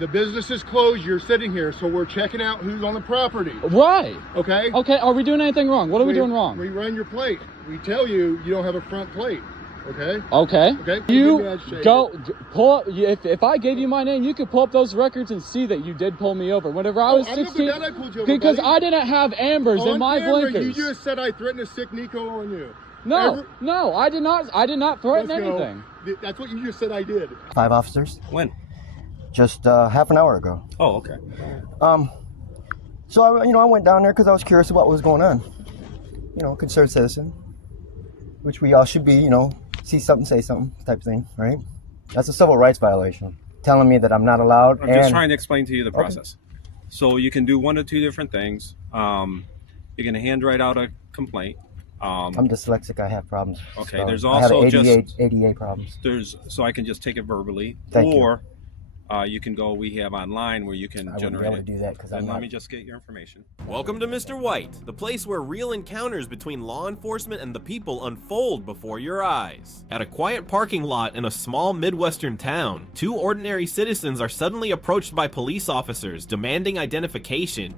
The business is closed. You're sitting here, so we're checking out who's on the property. Right. Okay? Okay, are we doing anything wrong? What are we doing wrong? We run your plate. We tell you you don't have a front plate. Okay? Okay. Okay? You go pull up. If I gave you my name, you could pull up those records and see that you did pull me over. Whenever I was 16, I pulled you over, because buddy. I didn't have ambers in my blinkers. You just said I threatened to sick Nico on you. No, no, I did not. I did not threaten anything. That's what you just said I did. 5 officers. When? Just half an hour ago. Oh, okay. So I went down there because I was curious about what was going on. Concerned citizen, which we all should be. See something, say something, type thing, right? That's a civil rights violation. Telling me that I'm not allowed. I'm just trying to explain to you the process. Okay. So you can do one of two different things. You can handwrite out a complaint. I'm dyslexic. I have problems. Okay. So there's also I have ADA problems. So I can just take it verbally, Thank or you can go. We have online where you can generate it. I wouldn't be able to do that because let me just get your information. Welcome to Mr. White, the place where real encounters between law enforcement and the people unfold before your eyes. At a quiet parking lot in a small Midwestern town, 2 ordinary citizens are suddenly approached by police officers demanding identification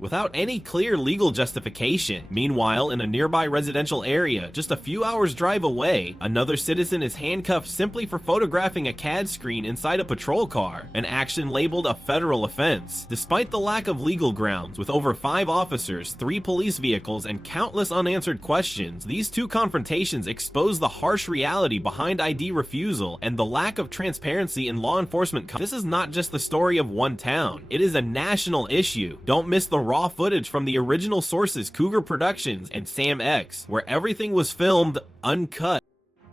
without any clear legal justification. Meanwhile, in a nearby residential area, just a few hours drive away, another citizen is handcuffed simply for photographing a CAD screen inside a patrol car, an action labeled a federal offense. Despite the lack of legal grounds, with over 5 officers, 3 police vehicles, and countless unanswered questions, these 2 confrontations expose the harsh reality behind ID refusal and the lack of transparency in law enforcement. This is not just the story of one town, it is a national issue. Don't miss the raw footage from the original sources Cougar Productions and Sam X, where everything was filmed uncut.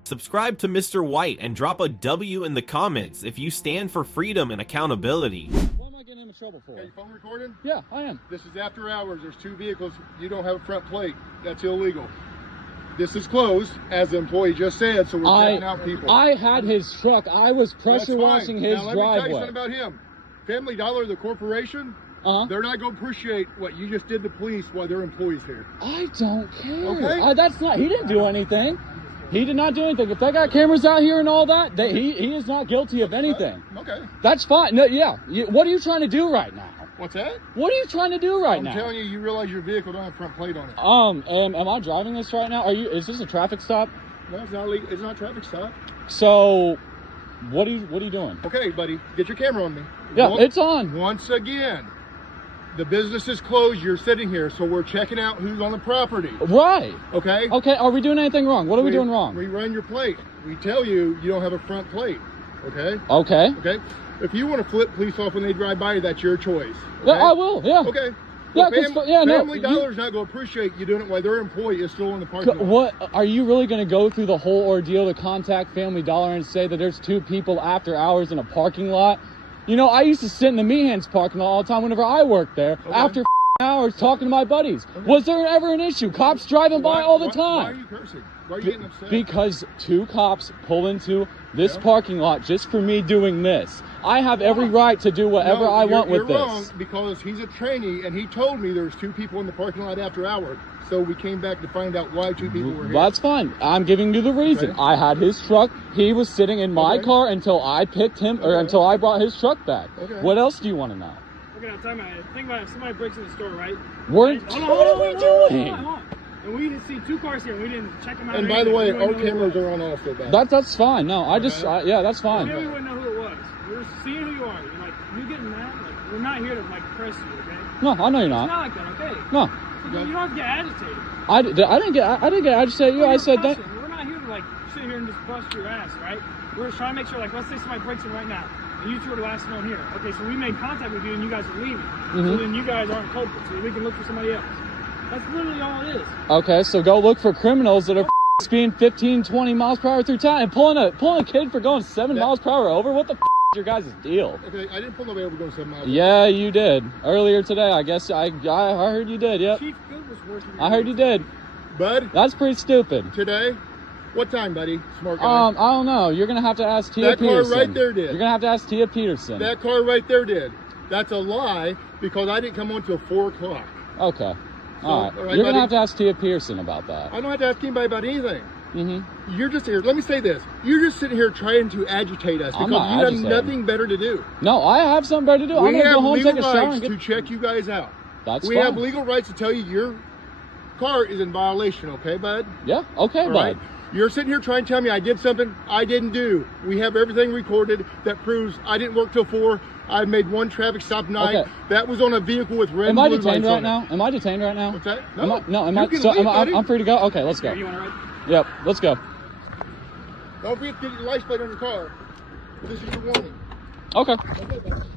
Subscribe to Mr. White and drop a W in the comments if you stand for freedom and accountability. What am I getting in trouble for? Okay, your phone recording? Yeah, I am. This is after hours. There's 2 vehicles. You don't have a front plate. That's illegal. This is closed, as the employee just said, so we're checking out people. I had his truck. I was pressure washing his driveway. driveway. Let me tell you something about him. Family Dollar, the corporation, they're not going to appreciate what you just did to police while they're employees here. I don't care. Okay? That's not. He didn't do anything. He did not do anything. If they got cameras out here and all that, he is not guilty of anything. Okay. That's fine. No, yeah. What are you trying to do right now? What's that? What are you trying to do right now? I'm telling you, you realize your vehicle don't have a front plate on it. Am I driving this right now? Is this a traffic stop? No, it's not legal. It's not a traffic stop. So, what are you doing? Okay, buddy, get your camera on me. Yeah, it's on. Once again, the business is closed. You're sitting here, so we're checking out who's on the property. Right. Okay? Okay, are we doing anything wrong? What are we doing wrong? We run your plate. We tell you you don't have a front plate. Okay? Okay. Okay? If you want to flip police off when they drive by you, that's your choice. Okay? Yeah, I will. Yeah. Okay. Yeah, Well, Family Dollar's not going to appreciate you doing it while their employee is still in the parking lot. What are you really going to go through the whole ordeal to contact Family Dollar and say that there's 2 people after hours in a parking lot? I used to sit in the Meehan's parking lot all the time whenever I worked there after hours talking to my buddies. Okay. Was there ever an issue? Cops driving by all the time. Why are you cursing? Why are you getting upset? Because 2 cops pull into this parking lot just for me doing this. I have every right to do whatever I want with this. You're wrong, because he's a trainee and he told me there's 2 people in the parking lot after hours. So we came back to find out why 2 people were here. That's fine. I'm giving you the reason. Okay. I had his truck. He was sitting in my car until I picked him or until I brought his truck back. Okay. What else do you want to know? Okay, now time out. Think about it. If somebody breaks in the store, right? What are we doing? Hold on. And we didn't see 2 cars here. And we didn't check them out. And by the way, our cameras are on also. That's fine. No, yeah, that's fine. Maybe we wouldn't know who it was. We're seeing who you are. You're like, you getting mad? Like, we're not here to press you, okay? No, I know you're not. It's not like that, okay? No. So you don't have to get agitated. I didn't get agitated. I said that. We're not here to sit here and just bust your ass, right? We're just trying to make sure, let's say somebody breaks in right now, and you 2 are the last one here. Okay, so we made contact with you, and you guys are leaving. So then you guys aren't culprits, so we can look for somebody else. That's literally all it is. Okay, so go look for criminals that are speeding 15, 20 miles per hour through town and pulling a kid for going 7 miles per hour over. What the is your guys' deal? Okay, I didn't pull nobody over going 7 miles. Yeah, you did earlier today. I guess I heard you did. Yep. Chief Good was working. I heard you did. Bud, that's pretty stupid. Today, what time, buddy? Smart guy. I don't know. You're gonna have to ask Tia Peterson. That car right there did. You're gonna have to ask Tia Peterson. That car right there did. That's a lie because I didn't come on till 4 o'clock. Okay. So, all right. You're going to have to ask Tia Pearson about that. I don't have to ask anybody about anything. You're just here. Let me say this. You're just sitting here trying to agitate us because you have nothing better to do. No, I have something better to do. I'm We going to have go home, legal take a shower, rights and get... to check you guys out. That's We fine. have legal rights to tell you your car is in violation, okay, bud? Yeah, okay, All bud. right? You're sitting here trying to tell me I did something I didn't do. We have everything recorded that proves I didn't work till 4. I made one traffic stop night. Okay. That was on a vehicle with red Am and I blue detained lights right on now? it. Am I detained right now? What's that? Am I, no, am You I? can So leave, buddy. I'm free to go? Okay, let's go. You want to ride? Yep, let's go. Don't forget to get your license plate on your car. This is your warning. Okay. Okay, bud.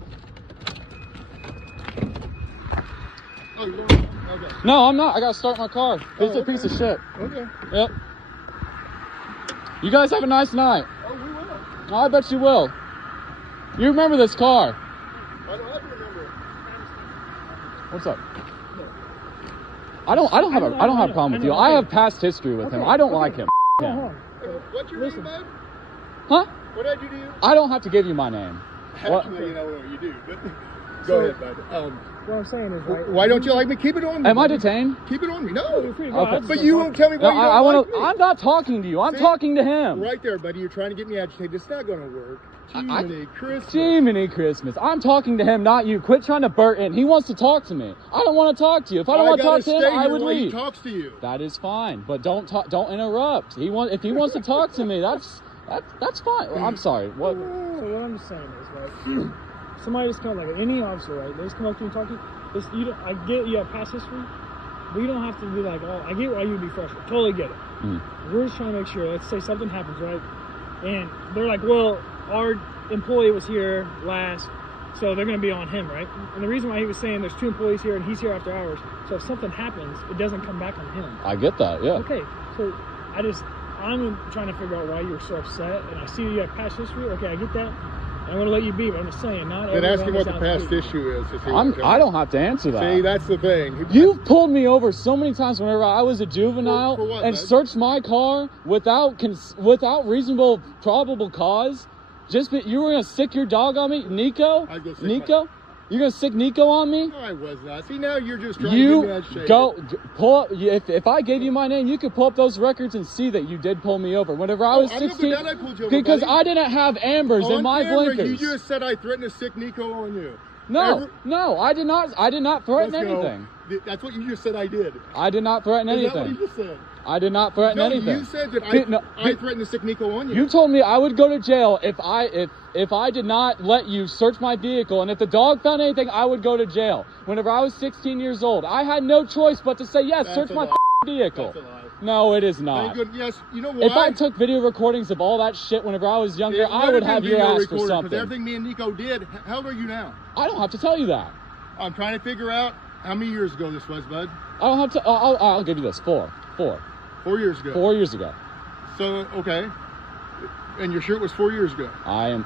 Oh, you're going? Okay. No, I'm not. I gotta start my car. It's Oh, a piece of okay. shit. Okay. Yep. You guys have a nice night. Oh, we will. Oh, I bet you will. You remember this car? I don't have to remember it. What's up? I don't have a problem with you. I have past history with him. I don't like him. Hold him. on. What's your name, bud? Huh? What did I do to you? I don't have to give you my name. What? Actually, you know what you do. But go ahead, bud. What I'm saying is, right? Why don't you like me? Keep it on me. Am I buddy. detained? Keep it on me. No. You're free to go. Okay. I just But don't you talk. won't tell me No, why you don't I want like to. me. I'm not talking to you. I'm See? talking to him. Right there, buddy. You're trying to get me agitated. It's not going to work. Jiminy Christmas. Jiminy Christmas. I'm talking to him, not you. Quit trying to burst in. He wants to talk to me. I don't want to talk to you. If I don't want to talk to him, I would leave. He talks to you. That is fine, but don't interrupt. If he wants to talk to me, that's fine. I'm sorry. What? So what I'm just saying is, right? Somebody just come, like any officer, right? They just come up to you and talk to you. I get you have past history, but you don't have to be like, oh, I get why you'd be frustrated. Totally get it. We're just trying to make sure. Let's say something happens, right? And they're like, well, our employee was here last, so they're going to be on him, right? And the reason why he was saying there's 2 employees here and he's here after hours, so if something happens, it doesn't come back on him. I get that. Yeah. Okay, so I'm trying to figure out why you're so upset, and I see you have past history. Okay, I get that. I'm going to let you be, but I'm just saying, not Then ask him everyone what the is out past to issue is. to see what I he'll tell don't have to answer that. you. See, that's the thing. You've pulled me over so many times whenever I was a juvenile For what, and bud? searched my car without reasonable probable cause. You were gonna sick your dog on me, Nico? I'd go sick Nico? You're gonna sick Nico on me? No, I was not. See, now you're just trying to get me You agitated. pull up. If I gave you my name, you could pull up those records and see that you did pull me over. Whenever I was I'm not 16, glad I pulled you over, because buddy. I didn't have ambers in On my camera, blinkers. You just said I threatened to sick Nico on you. No, I did not. I did not threaten Let's go. anything. That's what you just said I did. I did not threaten Is anything. that what you just said? I did not threaten No, anything. you said that I threatened to sick Nico on you. You told me I would go to jail if I did not let you search my vehicle, and if the dog found anything, I would go to jail. Whenever I was 16 years old, I had no choice but to say yes. That's search a my lie. vehicle. That's a lie. No, it is Thank not. goodness. Yes, you know why? If I took video recordings of all that shit whenever I was younger, It I would would've have been your video ass for recorded, 'cause something. everything me and Nico did. How old are you now? I don't have to tell you that. I'm trying to figure out how many years ago this was, bud. I don't have to. I'll give you this. 4 4 years ago. 4 years ago. So, okay. And your shirt was 4 years ago. I'm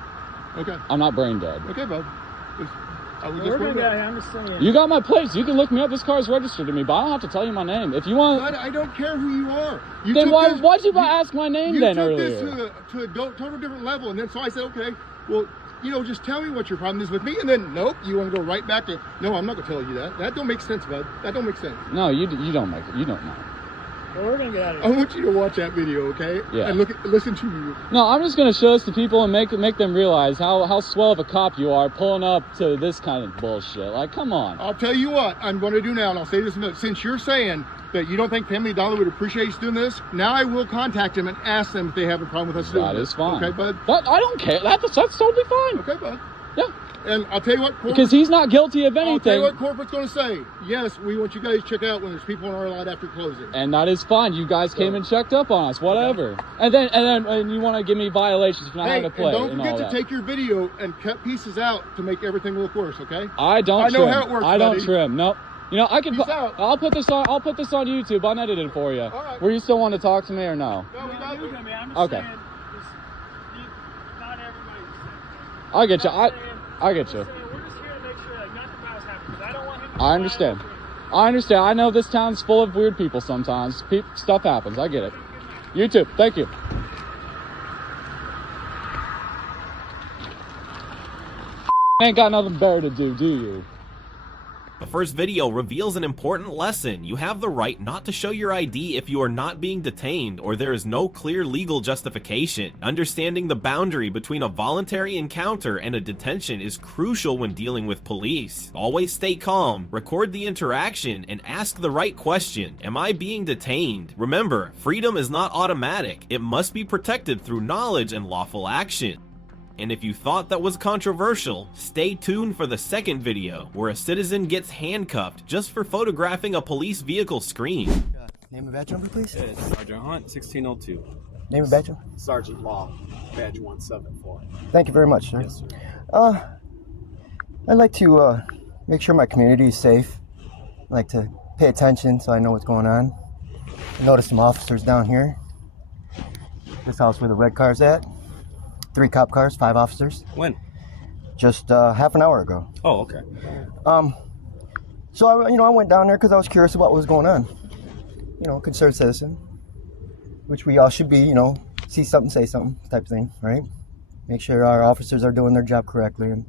Okay. not brain dead. Okay, bud. I was We're just gonna worried get. about. I'm just saying. You got my plates. You can look me up. This car is registered to me, but I don't have to tell you my name. If you want, Bud, I don't care who you are. You then took why'd this- you ask my name You then took earlier? this to a total different level, and then so I said, okay, well, just tell me what your problem is with me, and then nope, you want to go right back to no, I'm not gonna tell you that. That don't make sense, bud. That don't make sense. No, you don't make it. You don't know. Well, we're gonna get out of I here. want you to watch that video, okay? Yeah. And listen to you. No, I'm just gonna show this to people and make them realize how swell of a cop you are pulling up to this kind of bullshit. Like, come on. I'll tell you what I'm going to do now, and I'll say this since you're saying that you don't think Family Dollar would appreciate us doing this, now I will contact them and ask them if they have a problem with us doing That this. is fine. Okay, bud? But I don't care. That's totally fine. Okay, bud. Yeah. And I'll tell you what, Because he's not guilty of I'll tell anything. you what corporate's going to say. Yes, we want you guys to check out when there's people on our lot after closing. And that is fine. You guys came and checked up on us, whatever. And then you want to give me violations for not having to play and don't and forget all to that. take your video and cut pieces out to make everything look worse, okay? I don't I know trim. how it works, I don't buddy. trim. Nope. I can. Peace out. I'll put this on YouTube. I'll edit it for you. All right. Were you still want to talk to me or no? No, we got You're gonna be. I'm just Okay. saying. Not everybody's the same. I get you. I'm saying- I get you. I'm saying we're just here to make sure that nothing bad happens. 'Cause I don't want him to I understand. I understand. I know this town's full of weird people sometimes. Stuff happens. I get it. You too. Thank you. Ain't got nothing better to do you? The first video reveals an important lesson. You have the right not to show your ID if you are not being detained or there is no clear legal justification. Understanding the boundary between a voluntary encounter and a detention is crucial when dealing with police. Always stay calm, record the interaction, and ask the right question. Am I being detained? Remember, freedom is not automatic. It must be protected through knowledge and lawful action. And if you thought that was controversial, stay tuned for the second video, where a citizen gets handcuffed just for photographing a police vehicle screen. Name and badge number, please. It's Sergeant Hunt, 1602. Name and badge number. Sergeant Law, badge 174. Thank you very much, sir. Yes, sir. I'd like to make sure my community is safe. I like to pay attention so I know what's going on. I noticed some officers down here. This house where the red car's at. 3 cop cars, 5 officers. When? Just half an hour ago. Oh, okay. So I went down there because I was curious about what was going on. Concerned citizen, which we all should be. See something, say something, type of thing, right? Make sure our officers are doing their job correctly, and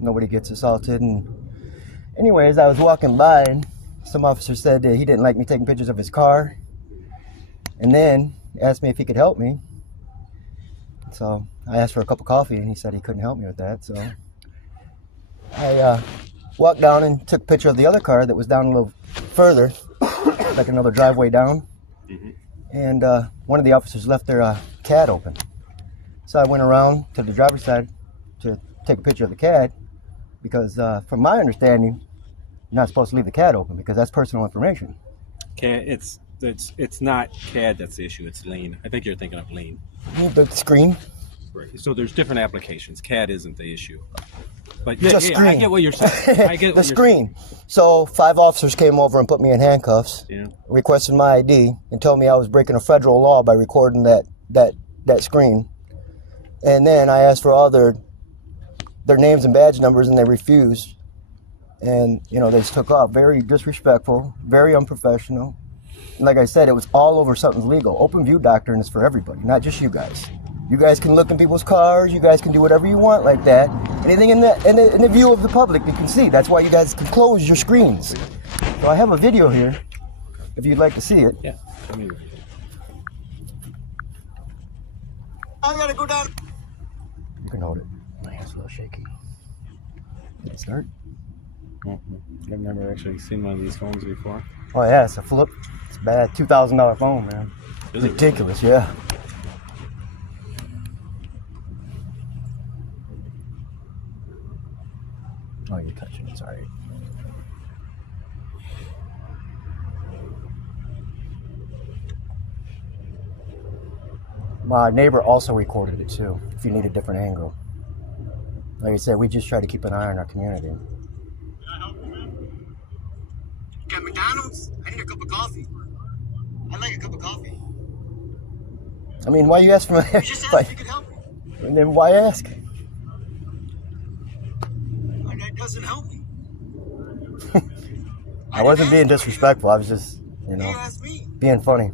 nobody gets assaulted. And anyways, I was walking by, and some officer said that he didn't like me taking pictures of his car, and then asked me if he could help me. So I asked for a cup of coffee, and he said he couldn't help me with that. So I walked down and took a picture of the other car that was down a little further, like another driveway down. Mm-hmm. And one of the officers left their CAD open. So I went around to the driver's side to take a picture of the CAD because, from my understanding, you're not supposed to leave the CAD open because that's personal information. CAD, it's not CAD that's the issue. It's lane. I think you're thinking of lane. You need the screen. Right. So there's different applications. CAD isn't the issue. But Just screen. I get what you're saying. I get The what screen. So 5 officers came over and put me in handcuffs, requested my ID, and told me I was breaking a federal law by recording that screen. And then I asked for all their names and badge numbers, and they refused. And they just took off. Very disrespectful, very unprofessional. And like I said, it was all over something's legal. Open view doctrine is for everybody, not just you guys. You guys can look in people's cars. You guys can do whatever you want like that. Anything in the view of the public you can see. That's why you guys can close your screens. So I have a video here, if you'd like to see it. Yeah. I gotta go down. You can hold it. My hand's a little shaky. Did it start? I've never actually seen one of these phones before. Oh yeah, it's a flip. It's a bad $2,000 phone, man. Is it? Ridiculous, yeah. Oh, you're touching it. It's all right. My neighbor also recorded it too, if you need a different angle. Like I said, we just try to keep an eye on our community. Got McDonald's? I need a cup of coffee. I'd like a cup of coffee. I mean, why you ask for my... You just asked if you could help me. And then why ask? That doesn't help me. I wasn't being disrespectful. I was just, being funny.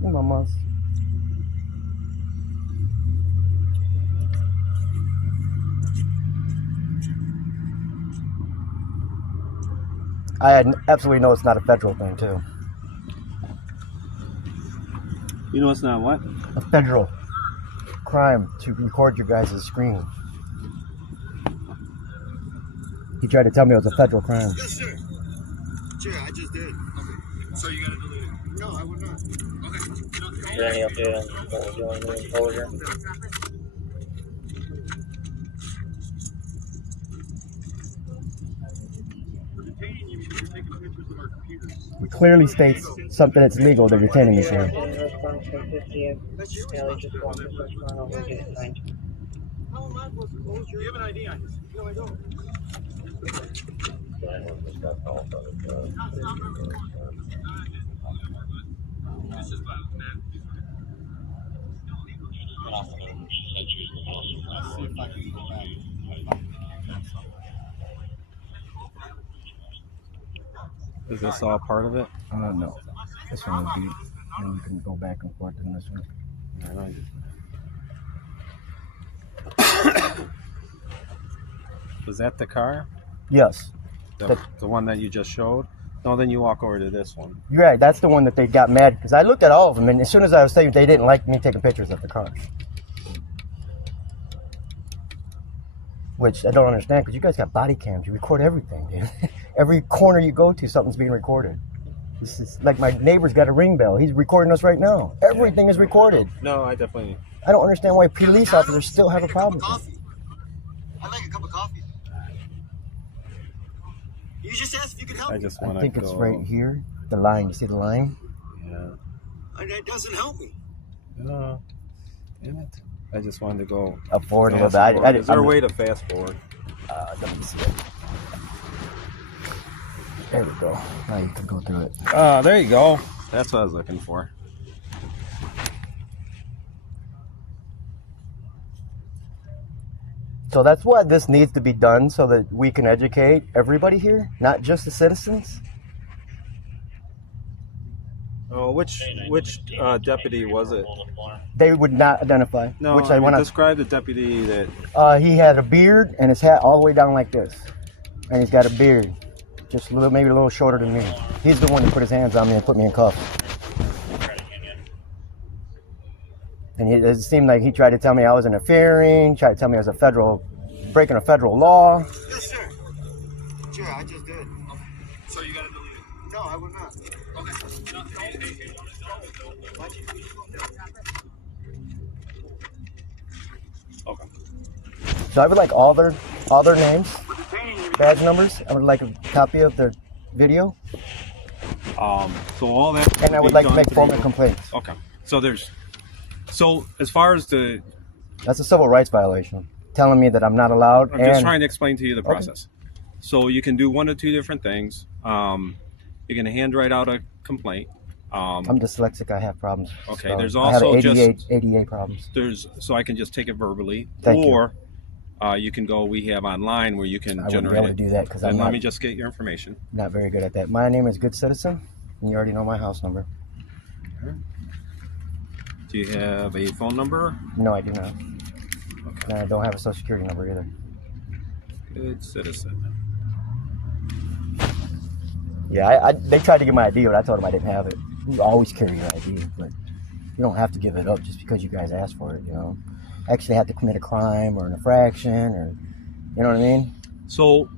Mamas. I had absolutely know it's not a federal thing too. You know it's not what? A federal crime to record your guys' screen. He tried to tell me it was a federal crime. Yes, sir. Sure, I just did. Okay. So you gotta delete it? No, I would not. Okay. Is there any update on what we're doing moving forward here? It clearly states something that's legal. They're detaining me for. In response from 50th, Kelly just wanted to push one over to the 19. How am I supposed to close you? You have an ID on you. No, I don't. Is this all part of it? No. This one would be, and you can go back and forth in this one. Was that the car? Yes. The one that you just showed? No, then you walk over to this one. You're right. That's the one that they got mad because I looked at all of them, and as soon as I was saying they didn't like me taking pictures of the cars, which I don't understand because you guys got body cams. You record everything, dude. Every corner you go to, something's being recorded. This is like my neighbor's got a ring bell. He's recording us right now. Everything is recorded. No, I definitely. I don't understand why police officers still have a problem with it. I'd like a cup of coffee. You just asked if you could help me. I think it's right here. The line. You see the line? Yeah. That doesn't help me. No. Damn it. I just wanted to go up forward a little bit. Is there a way to fast forward? Let me see it. There we go. Now you can go through it. There you go. That's what I was looking for. So that's why this needs to be done so that we can educate everybody here, not just the citizens. Oh, which deputy was it? They would not identify. No, which I want to describe the deputy that. He had a beard and his hat all the way down like this, and he's got a beard, just a little, maybe a little shorter than me. He's the one who put his hands on me and put me in cuffs. And it seemed like he tried to tell me I was interfering, tried to tell me I was breaking a federal law. Yes, sir. Sure, I just did. So you gotta delete it? No, I would not. Okay. So I would like all their names, badge numbers. I would like a copy of their video. So all that. And I would like to make formal complaints. Okay. So as far as that's a civil rights violation. Telling me that I'm not allowed. I'm just trying to explain to you the process. Okay. So you can do one of two different things. You can handwrite out a complaint. I'm dyslexic. I have problems. Okay. There's also I have ADA problems. So I can just take it verbally, Thank or you can go. We have online where you can generate. I wouldn't be able to do that because let me just get your information. Not very good at that. My name is Good Citizen, and you already know my house number. Okay. Do you have a phone number? No, I do not. Okay. And I don't have a social security number either. Good Citizen. Yeah, they tried to get my ID, but I told them I didn't have it. You always carry your ID, but you don't have to give it up just because you guys asked for it, you know. I actually had to commit a crime or an infraction, or, you know what I mean? So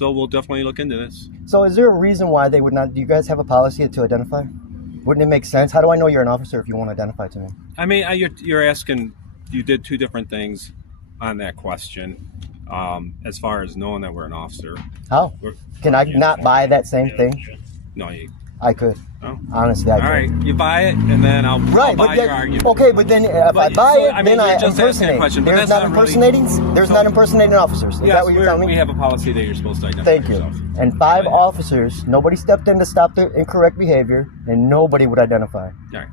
we'll definitely look into this. So is there a reason why they would not, do you guys have a policy to identify? Wouldn't it make sense? How do I know you're an officer if you won't identify to me? I mean, you're asking, you did two different things on that question, as far as knowing that we're an officer. How? Can I not buy that same thing? No, I could. Oh. Honestly, I could. All right, you buy it, and then I'll buy your argument. Okay, but then if I buy it, then I impersonate. There's not impersonating. There's not impersonating officers. Is that what you're telling me? We have a policy that you're supposed to identify Thank you. yourself. And 5 officers, nobody stepped in to stop the incorrect behavior, and nobody would identify. All right.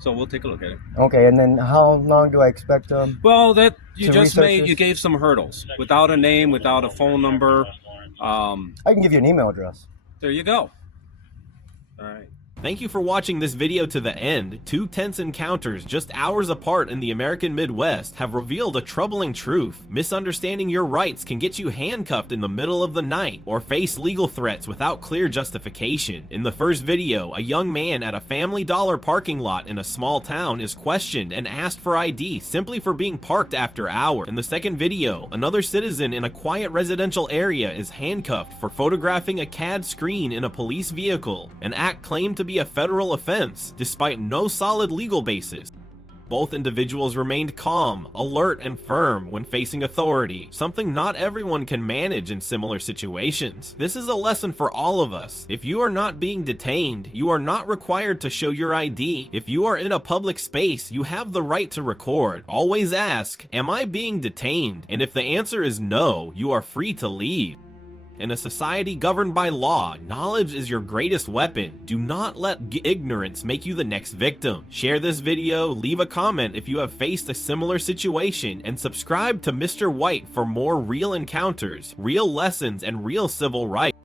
So we'll take a look at it. Okay, and then how long do I expect Well, that you just you gave some hurdles. Without a name, without a phone number. I can give you an email address. There you go. All right. Thank you for watching this video to the end. 2 tense encounters just hours apart in the American Midwest have revealed a troubling truth. Misunderstanding your rights can get you handcuffed in the middle of the night or face legal threats without clear justification. In the first video, a young man at a Family Dollar parking lot in a small town is questioned and asked for ID simply for being parked after hours. In the second video, another citizen in a quiet residential area is handcuffed for photographing a CAD screen in a police vehicle, an act claimed to be a federal offense, despite no solid legal basis. Both individuals remained calm, alert, and firm when facing authority, something not everyone can manage in similar situations. This is a lesson for all of us. If you are not being detained, you are not required to show your ID. If you are in a public space, you have the right to record. Always ask, am I being detained? And if the answer is no, you are free to leave. In a society governed by law, knowledge is your greatest weapon. Do not let ignorance make you the next victim. Share this video, leave a comment if you have faced a similar situation, and subscribe to Mr. White for more real encounters, real lessons, and real civil rights.